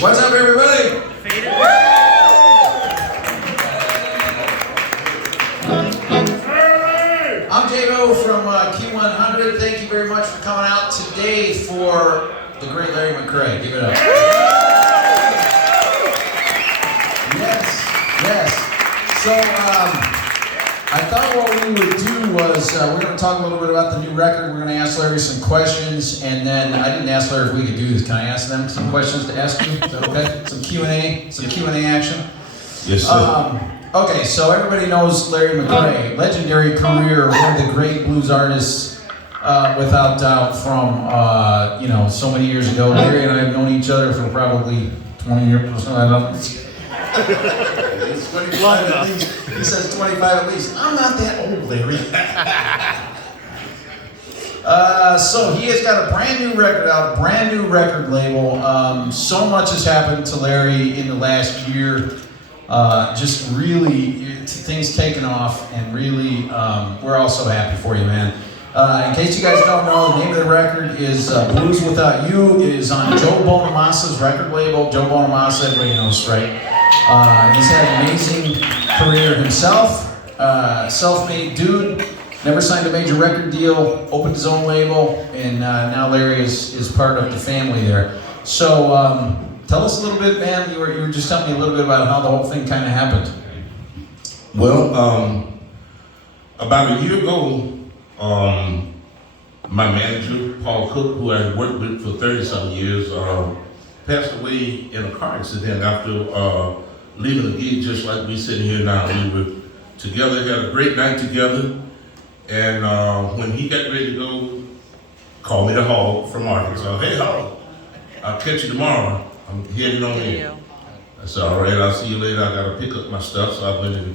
What's up, everybody? I'm Jano from Q100. Thank you very much for coming out today for the great Larry McCray. Give it up. Yes. So I thought what we would do was we're going to talk a little bit about the new record. We're going to ask Larry some questions, and then I didn't ask Larry if we could do this. Can I ask them some questions to ask you? Is that okay? Some Q&A action. Yes, sir. Okay, so everybody knows Larry McCray, legendary career, one of the great blues artists, without doubt, from so many years ago. Larry and I have known each other for probably 20 years or something. I don't know. It's 25 at least. He says 25 at least. I'm not that old, Larry. So he has got a brand new record out, brand new record label. So much has happened to Larry in the last year. Just really, things taking off, and really, we're all so happy for you, man. In case you guys don't know, the name of the record is Blues Without You. It is on Joe Bonamassa's record label. Joe Bonamassa, everybody knows, right? He's had an amazing career himself. Self-made dude. Never signed a major record deal. Opened his own label, and now Larry is part of the family there. So tell us a little bit, man. You were just telling me a little bit about how the whole thing kind of happened. Well, about a year ago, my manager, Paul Cook, who I worked with for 30-some years, passed away in a car accident after leaving a gig just like we sitting here now. We were together, had a great night together, and when he got ready to go, called me to Hall from Arkansas. Hey, Hall, I'll catch you tomorrow. I'm heading on in. I said, all right, I'll see you later. I got to pick up my stuff. So I went and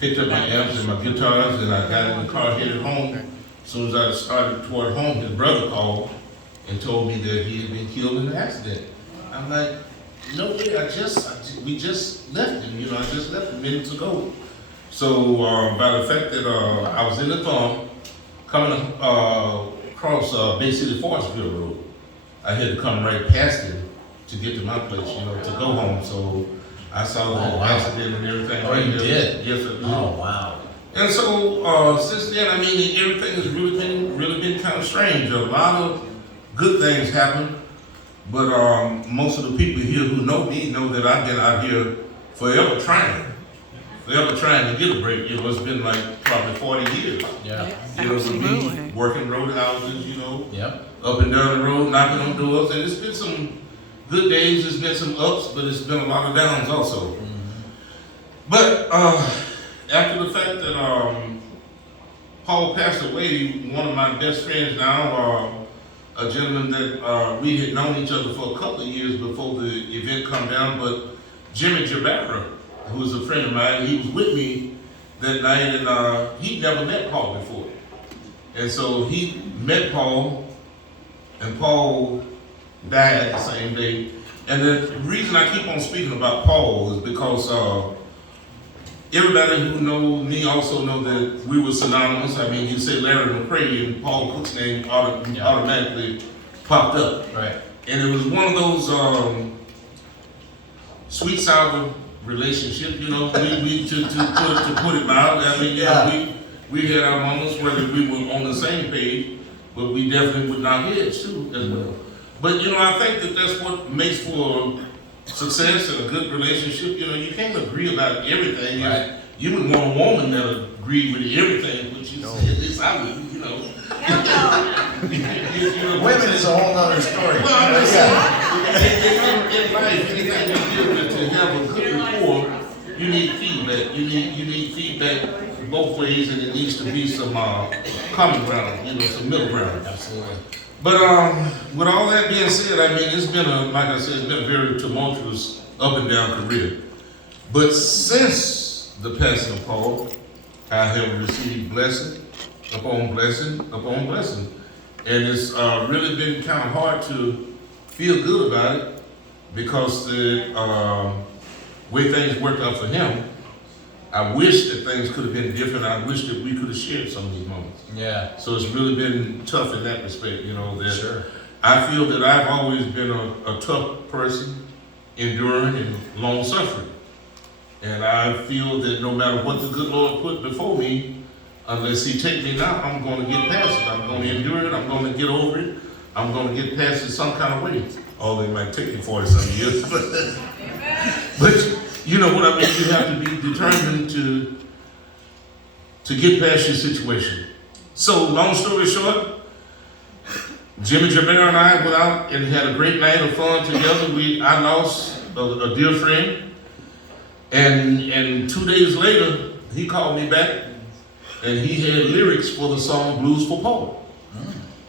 picked up my amps and my guitars, and I got in the car, headed home. As soon as I started toward home, his brother called and told me that he had been killed in an accident. I'm like, no way, we just left him, I just left him minutes ago. So by the fact that I was in the farm, coming across Bay City Forestville Road, I had to come right past him to get to my place, to go home. So I saw the accident and everything. Oh, you did? Yes, I did. Oh, wow. And so since then, everything has really been kind of strange. A lot of good things happen, but most of the people here who know me know that I've been out here forever trying to get a break. It's been like probably 40 years. Yeah. With me working roadhouses, Yep. up and down the road, knocking on doors, and it's been some good days, there's been some ups, but it's been a lot of downs also. Mm-hmm. But after the fact that Paul passed away, one of my best friends now, a gentleman that we had known each other for a couple of years before the event come down, but Jimmy Jabara, who was a friend of mine, he was with me that night, and he'd never met Paul before. And so he met Paul, and Paul died the same day. And the reason I keep on speaking about Paul is because everybody who knows me also know that we were synonymous. You say Larry McCray, and Paul Cook's name automatically popped up. Right. And it was one of those sweet sour relationships, we to put it mild. We had our moments whether we were on the same page, but we definitely would knock heads too as well. But I think that that's what makes for success and a good relationship. You can't agree about everything. Right. You would want a woman that agreed with everything, but you said this, I wouldn't, Women is a whole other story. Well, I'm just saying, in life, anything you deal with, to have a good rapport, you need feedback. You need feedback both ways, and it needs to be some common ground, some middle ground. Absolutely. But with all that being said, it's been a very tumultuous up and down career. But since the passing of Paul, I have received blessing upon blessing upon blessing. And it's really been kind of hard to feel good about it, because the way things worked out for him, I wish that things could have been different. I wish that we could have shared some of these moments. Yeah. So it's really been tough in that respect, that Sure. I feel that I've always been a tough person, enduring, and long suffering. And I feel that no matter what the good Lord put before me, unless He take me now, I'm going to get past it. I'm going to endure it. I'm going to get over it. I'm going to get past it some kind of way. Although it might take me 40-some years. But you know what I mean? You have to be determined to get past your situation. So, long story short, Jimmy Jabbar and I went out and had a great night of fun together. I lost a dear friend. And 2 days later, he called me back and he had lyrics for the song Blues for Paul.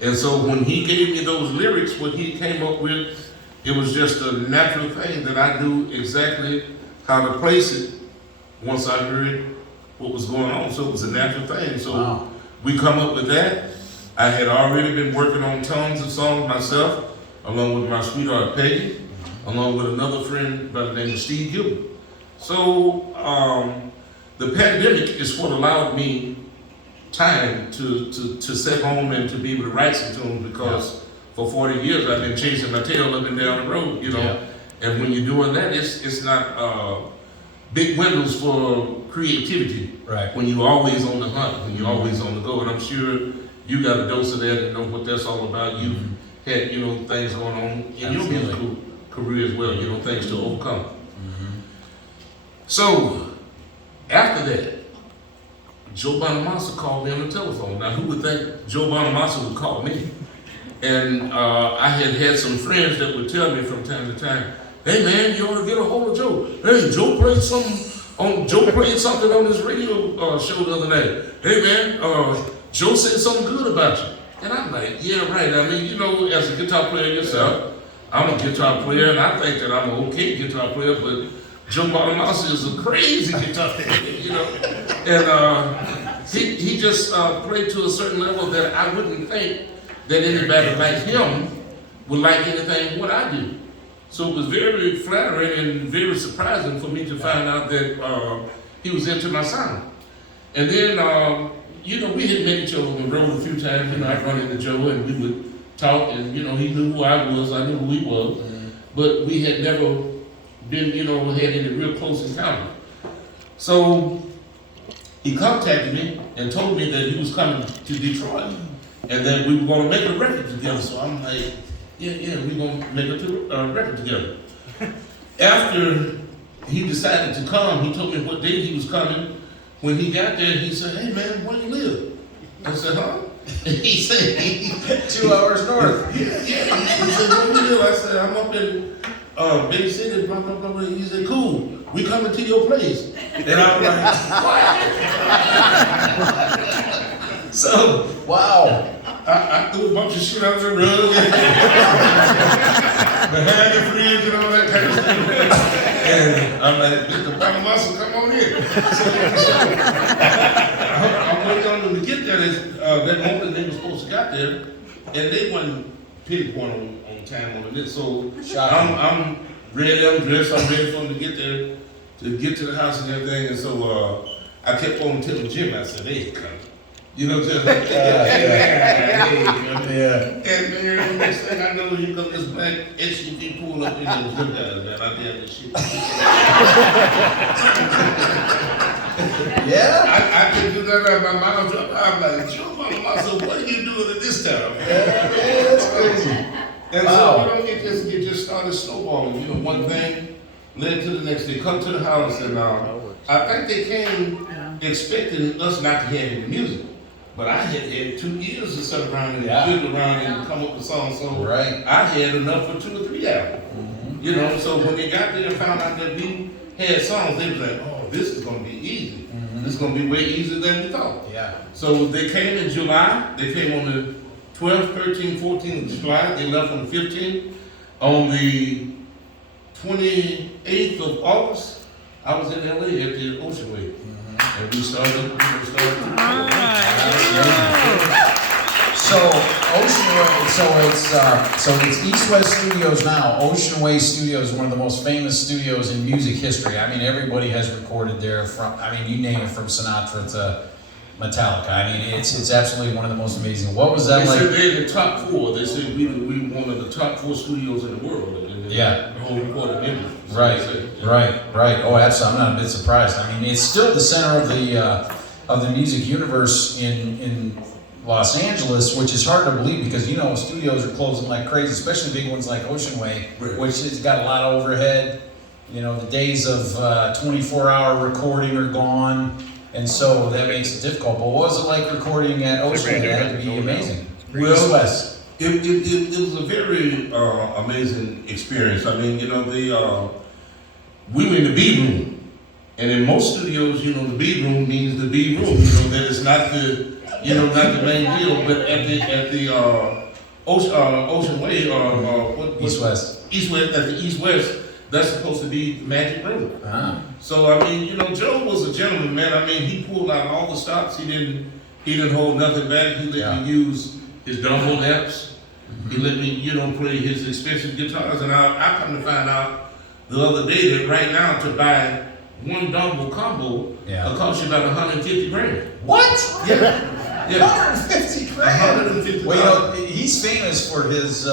And so when he gave me those lyrics, what he came up with, it was just a natural thing that I knew exactly how to place it once I heard what was going on. So it was a natural thing. So we come up with that. I had already been working on tons of songs myself, along with my sweetheart Peggy, along with another friend by the name of Steve Gilbert. So the pandemic is what allowed me time to sit home and to be able to write some tunes, because for 40 years I've been chasing my tail up and down the road, you know. Yeah. And when you're doing that, it's not big windows for creativity. Right. When you're always on the hunt, when you're always on the go. And I'm sure you got a dose of that and know what that's all about. You've had, you know, things going on in your musical career as well, you know, things to overcome. So, after that, Joe Bonamassa called me on the telephone. Now, who would think Joe Bonamassa would call me? And I had some friends that would tell me from time to time, "Hey man, you ought to get a hold of Joe. Hey, Joe played something on his radio show the other night. Hey man, Joe said something good about you." And I'm like, yeah, right. I mean, you know, as a guitar player yourself, I'm a guitar player, and I think that I'm an okay guitar player, but Joe Bonamassa is a crazy guitar player, you know. And he just played to a certain level that I wouldn't think that anybody like him would like anything what I do. So it was very flattering and very surprising for me to find out that he was into my sound. And then, you know, we had met each other on the road a few times. You know, I'd run into Joe and we would talk, and, you know, he knew who I was, I knew who he was. But we had never been, you know, had any real close encounter. So he contacted me and told me that he was coming to Detroit and that we were going to make a record together. So I'm like, yeah, we're going to make a record together. After he decided to come, he told me what day he was coming. When he got there, he said, "Hey man, where you live?" I said, "Huh?" He said, 2 hours north. Yeah. He said, "Where you live?" I said, "I'm up in Bay City, blah, blah, blah, blah." He said, "Cool, we coming to your place." And I was like, "What?" So, wow. I threw a bunch of shit under the rug behind the fridge and all that kind of stuff. And I'm like, "Mr. Bonamassa, come on in." So I'm waiting on them to get there. That moment they were supposed to get there, and they wasn't pinpoint on time on it. So I'm ready, I'm dressed, I'm ready for them to get there, to get to the house and everything. And so I kept on telling Jim, I said, "They ain't coming." You know, just like, yeah. And man, next thing I know, you got this black SUV pull up in those good guys, man. I did this shit. Yeah? I couldn't do that right. My mouth dropped. I'm like, "Joe Bonamassa, what are you doing at this time?" Yeah, that's crazy. And so, you know, it just started snowballing. You know, one thing led to the next. They come to the house, and I think they came expecting us not to have any music. But I had 2 years to sit around and fiddle around and come up with songs. So I had enough for 2 or 3 hours. You know, so when they got there and found out that we had songs, they was like, "Oh, this is going to be easy. This is going to be way easier than we thought." Yeah. So they came in July. They came on the 12th, 13th, 14th of July. They left on the 15th. On the 28th of August, I was in LA at the Ocean Way. And we started. So Ocean Way, so it's East West Studios now. Ocean Way Studios, one of the most famous studios in music history. I mean, everybody has recorded there. You name it, from Sinatra to Metallica. I mean, it's absolutely one of the most amazing. What was that They like? said they're in the top 4. They said we one of the top 4 studios in the world. Yeah. The whole recording industry. So Right, they said, right. Oh, absolutely. I'm not a bit surprised. I mean, it's still the center of the music universe in Los Angeles, which is hard to believe because studios are closing like crazy, especially big ones like Ocean Way, Right. which has got a lot of overhead. The days of 24-hour recording are gone, and so that makes it difficult. But what was it like recording at Ocean Way? That had to be amazing. Well, West. It was a very amazing experience. I mean, we were in the B room, and in most studios, the B room means the B room. That it's not the main deal. But at the Ocean Way or East West. At the East West, that's supposed to be the magic room. Uh-huh. So I mean, Joe was a gentleman, man. I mean, he pulled out all the stops. He didn't hold nothing back. He let me use his Dumbo amps. He let me, play his expensive guitars, and I come to find out the other day that right now to buy one Dumbo combo, it'll cost you about $150,000. What? Yeah. 150 grand. 150. Well, he's famous for his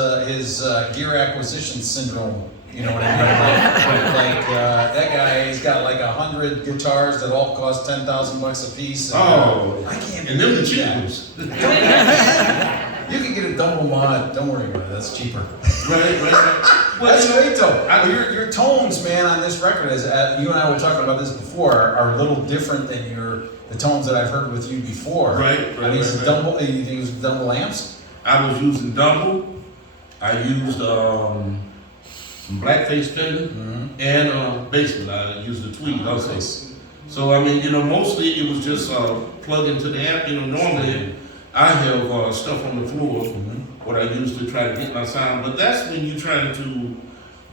gear acquisition syndrome. You know what I mean? Like that guy, he's got like 100 guitars that all cost $10,000 a piece. And, I can't. And them the cheap that. ones. You can get a double mod. Don't worry about it. That's cheaper. Right. Well, That's great though. Your tones, man, on this record, as you and I were talking about this before, are a little different than the tones that I've heard with you before. Right. I mean, is it double? You think it was double amps? I was using Dumbo. I used some blackface Fender and basement. I used the Tweed also. So I mean, mostly it was just plug into the amp. Normally I have stuff on the floor what I use to try to get my sound, but that's when you're trying to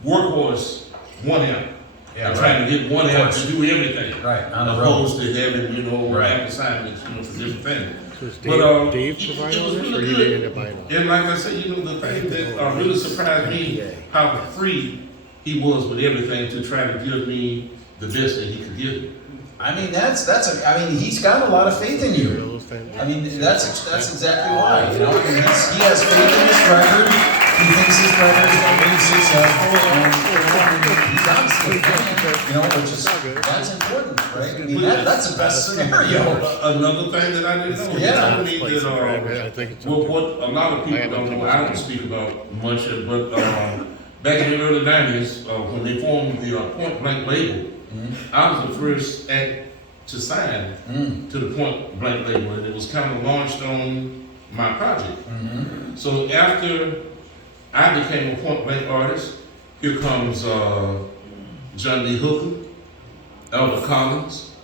workhorse one amp. And trying to get one amp to do everything. Right. On the opposed road. to having, amp assignments, for different things. So Dave provided all this, or you didn't end up buying all? And like I said, the thing that really surprised me, how free he was with everything to try to give me the best that he could give me. I mean, he's got a lot of faith in you. I mean, that's exactly why. I mean, he has faith in this record. He thinks this record is going to be successful, and he's honestly which is that's important, right? I mean, that's the best scenario. Another thing that I didn't know, he told me that what a lot of people don't know, I don't speak about much, but back in the early 90s, when they formed the Point Blank label, I was the first act to sign to the Point Blank label, and it was kind of launched on my project. So after I became a Point Blank artist, here comes John B. Albert Collins,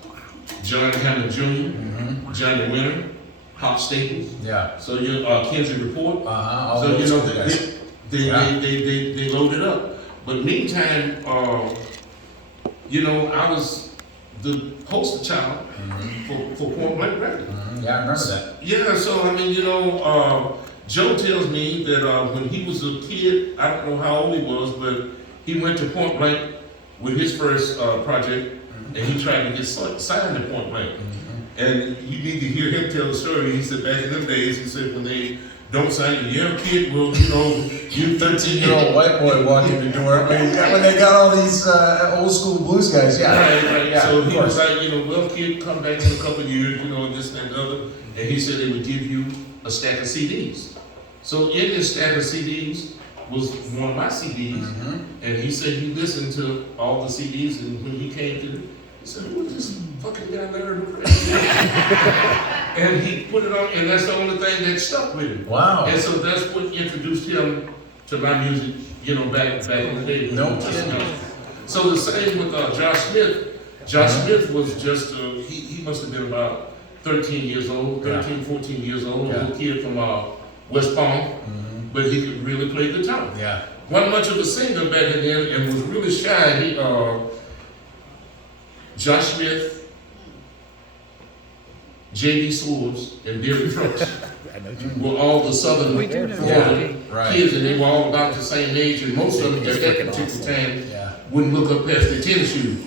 John Hammond Jr., Johnny Winter, Hop Staples. Yeah. So Kinsey Report. All So those guys. they loaded up. But meantime, I was the poster child for Point Blank Records. Yeah, I remember that. Yeah, so I mean, Joe tells me that when he was a kid, I don't know how old he was, but he went to Point Blank with his first project, and he tried to get signed to Point Blank. And you need to hear him tell the story. He said back in them days, he said when they don't sign you, yeah, kid, well, you 13-year-old white boy walking in the door when they got all these old school blues guys. Yeah. Right. Yeah, So he was like, well, kid, come back in a couple of years, and this and the other. And he said they would give you a stack of CDs. So in this stack of CDs was one of my CDs. And he said he listened to all the CDs, and when he came to he said, who's this fucking guy there? And he put it on, and that's the only thing that stuck with him. Wow. And so that's what introduced him to my music, back in the day. No kidding. So the same with Josh Smith. Josh Smith was just, he must have been about 13 years old, 14 years old, a little kid from West Palm, but he could really play guitar. Yeah. Wasn't much of a singer back then and was really shy. Josh Smith, J.B. Swords, and Derek Trucks were all the Southern Florida kids, and they were all about the same age, and most of them at that particular time wouldn't look up past their tennis shoes.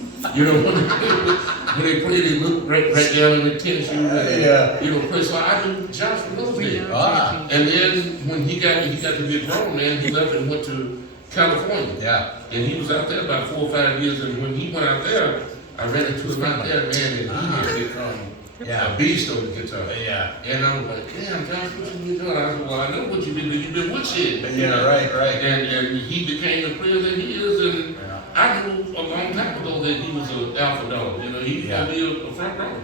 when they play, they look right down in the tennis shoes. Yeah. You know, play. So I knew Josh from those days. Ah. And then when he got to be a grown man, he left and went to California. Yeah. And he was out there about 4 or 5 years. And when he went out there, I ran into him out there, man, and he had become a beast on the guitar. Yeah. And I was like, damn, Josh, what you been doing? I said, well, I know what you've been doing. You've been woodshed. Yeah, right. And he became the player that he is. And I knew a long time ago that he was an alpha dog. You know, he was going to be a front row.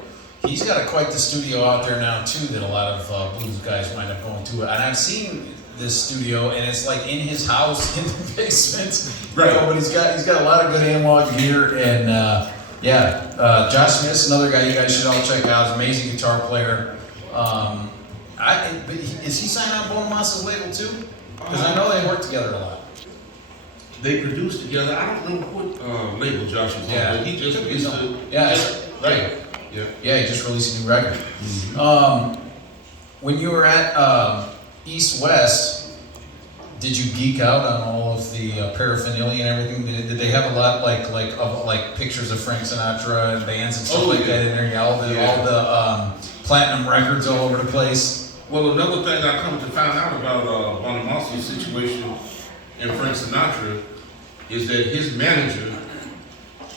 He's got quite the studio out there now too that a lot of blues guys wind up going to. And I've seen this studio, and it's like in his house in the basement. Right. You know, but he's got a lot of good analog gear, and Josh Smith's another guy you guys should all check out. He's an amazing guitar player. Is he signed on Bonamassa's label too? Because I know they work together a lot. They produced together. I don't know what label Josh was on, but he just released it. Right. Yeah, he just released a new record. Mm-hmm. When you were at East West, did you geek out on all of the paraphernalia and everything? Did they have a lot like pictures of Frank Sinatra and bands and stuff like that in there? All the platinum records all over the place. Well, another thing I come to find out about Bonamassa's situation and Frank Sinatra is that his manager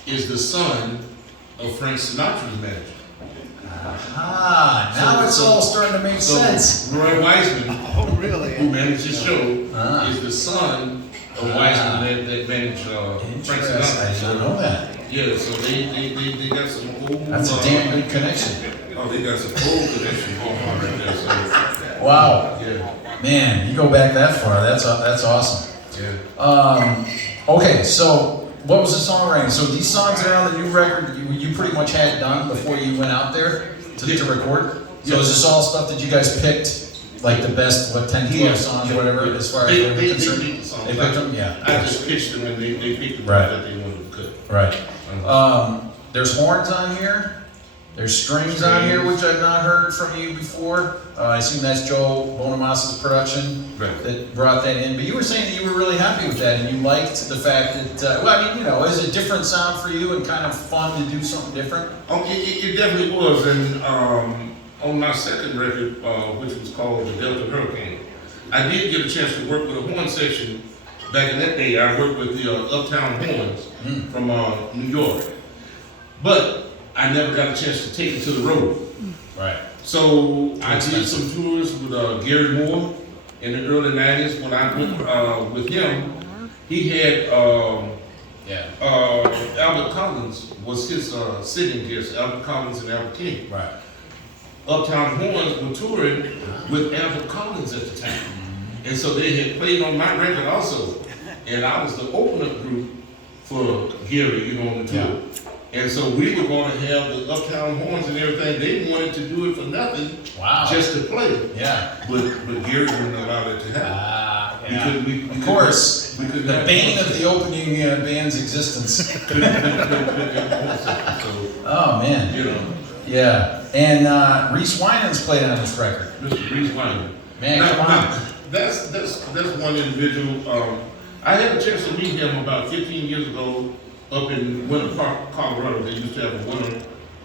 is the son of Frank Sinatra's manager. Aha, now it's all starting to make sense. Roy Wiseman, who managed the show, is the son of Wiseman that managed Frank Sinatra. I didn't know that. Yeah, so they got some old. That's a damn good connection. Oh, they got some old connection going on right there. So, wow. Yeah. Man, you go back that far. That's awesome. Yeah. Okay, so what was the songwriting? So these songs that are on the new record, you pretty much had done before you went out there to record? So is this all stuff that you guys picked, like the best, 10, 12 songs, whatever, as far as they picked the songs. They picked them? Yeah. I just pitched them and they picked the Right. ones that they wanted to cut. Right. There's horns on here. There's strings on here, which I've not heard from you before. I assume that's Joe Bonamassa's production that brought that in. But you were saying that you were really happy with that, and you liked the fact that, it was a different sound for you and kind of fun to do something different. Oh, it definitely was. And on my second record, which was called The Delta Hurricane, I did get a chance to work with a horn section. Back in that day, I worked with the Uptown Horns from New York. But I never got a chance to take it to the road. Right. So I did some tours with Gary Moore in the early 90s. When I went with him, he had Albert Collins was his sitting guest, Albert Collins and Albert King. Right. Uptown Horns were touring with Albert Collins at the time. And so they had played on my record also. And I was the open-up group for Gary, on the tour. Yeah. And so we were going to have the Uptown Horns and everything. They wanted to do it for nothing, just to play it. Yeah. But Gary wouldn't allow that to happen. Yeah. Of course, the bane of the opening band's existence. Oh man. Yeah. And Reese Winans played on this record. Mr. Reese Winan. Man, come on. That's one individual. I had a chance to meet him about 15 years ago up in Winter Park, Colorado. They used to have a winter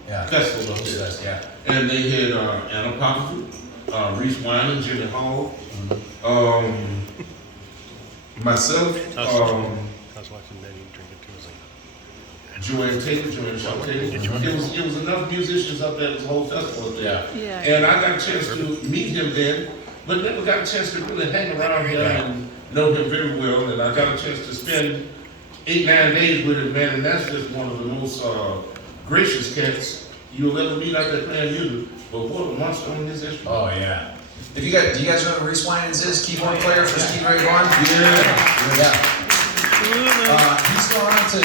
festival up there. Yeah. And they had Anna Potter, Reese Winan, Jimmy Hall, myself, I was watching Betty drinking too. Joanne Shaw Taylor. It was enough musicians up there. It was a whole festival up there. Yeah. And I got a chance to meet him then, but never got a chance to really hang around here and know him very well. And I got a chance to spend 8-9 days with him, man, and that's just one of the most gracious cats you'll ever meet out there playing music. But what a monster on his instrument. Oh yeah. Do you guys know who Reese Winans is? Keyboard player for Steve Ray Vaughan? Yeah. He's gone on to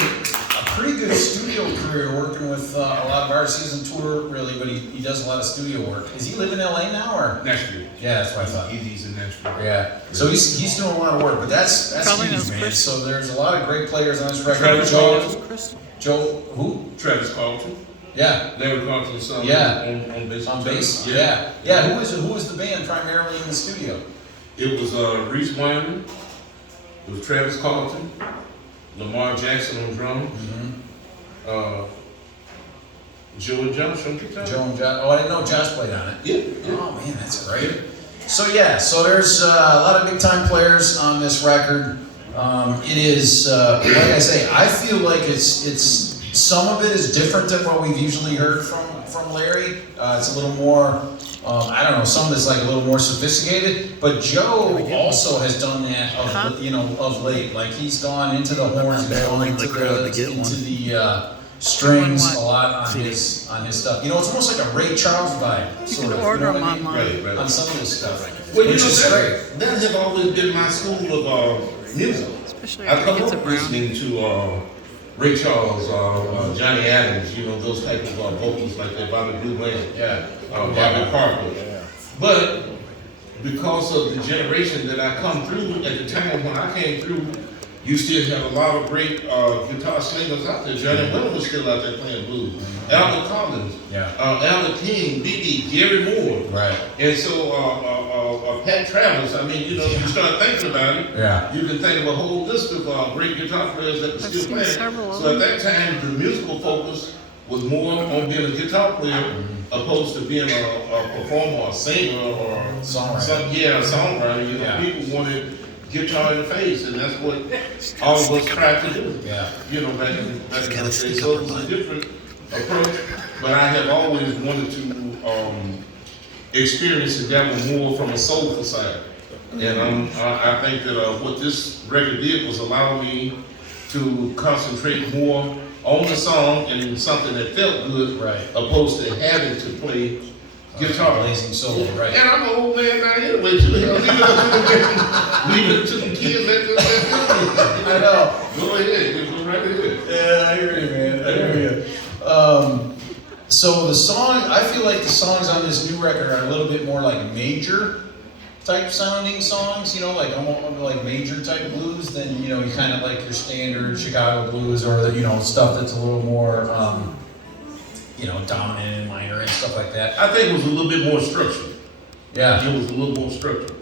a pretty good studio career working with a lot of artists. He's on tour really, but he does a lot of studio work. Does he live in LA now or? Nashville. Yeah, that's what I thought. He's in Nashville. Yeah. So he's doing a lot of work, but that's Probably huge, knows man. Chris. So there's a lot of great players on this record. Travis Joe, who? Travis Carlton. Yeah. Larry Carlton's son. Yeah. On bass. On bass. Yeah. Who was the band primarily in the studio? It was Reese Winan. It was Travis Carlton. Lamar Jackson on drums. Joe and Josh on guitar. Joe and Josh. Oh, I didn't know Josh played on it. Yeah. Oh man, that's great. So yeah, so there's a lot of big time players on this record. It is like I say, I feel like it's some of it is different than what we've usually heard from Larry. It's a little more. I don't know. Some of it's like a little more sophisticated, but Joe also has done that of late. Like he's gone into the horns, he's gone into the strings a lot on his stuff. You know, it's almost like a Ray Charles vibe, sort of. order You know them what I mean? online. Right. On some of his stuff, Well, which is great. that has always been my school of music. Especially I after come it gets a up brown. listening to Ray Charles, Johnny Adams, you know, those type of vocals like that, Bobby Blue Bland, Yeah. Bobby Parker. But because of the generation that I come through, at the time when I came through, you still have a lot of great guitar slingers out there. Johnny Bihlman was still out there playing blues. Albert Collins, Albert King, B.B., Gary Moore. Right. And so Pat Travers, I mean, you know, you start thinking about it, Yeah. you can think of a whole list of great guitar players that were I've still seen playing. several of So at that time, the musical focus was more on being a guitar player opposed to being a performer or a singer or Songwriter. a songwriter. You know, Yeah. people wanted guitar in the face, and that's what all of us tried to do. Yeah. You know, back in the day. So it was a different approach, but I have always wanted to experience and dabble more from a soulful side. And I think that what this record did was allow me to concentrate more on the song and something that felt good, Right. opposed to having to play guitar. Blazing solo, right? And I'm an old man now anyway, too. Leave it to the kids. I know. Go ahead, go right ahead. Yeah, I hear you, man. I hear you. So the song, I feel like the songs on this new record are a little bit more like major type sounding songs, you know, like almost like major type blues than, you know, you kind of like your standard Chicago blues or the, you know, stuff that's a little more, you know, dominant and minor and stuff like that. I think it was a little bit more structured. Yeah. It was a little more structured.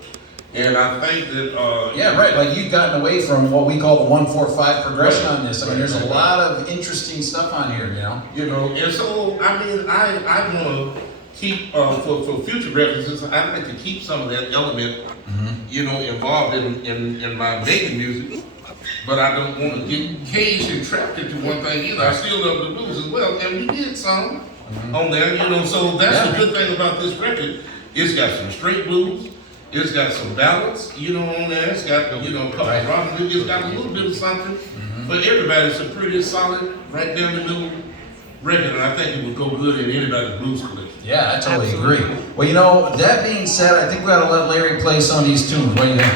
And I think that, Yeah, right. Like you've gotten away from what we call the 1-4-5 progression Right. on this. I mean, Right, there's right, a right. lot of interesting stuff on here, you know. you know, and so, I mean, I want to keep, for future references, I like to keep some of that element, you know, involved in my making music. But I don't want to get caged and trapped into one thing either. I still love the blues as well, and we did some on there, you know. So that's the good thing about this record. It's got some straight blues. It's got some ballads, you know, on there. It's got, you know, a couple Right. of rock. It's got a little bit of something. But everybody's a pretty solid, right down the middle record, and I think it would go good in anybody's blues collection. Yeah, I totally Absolutely. agree. Well, you know, that being said, I think we ought to let Larry play some of these tunes. What do you think?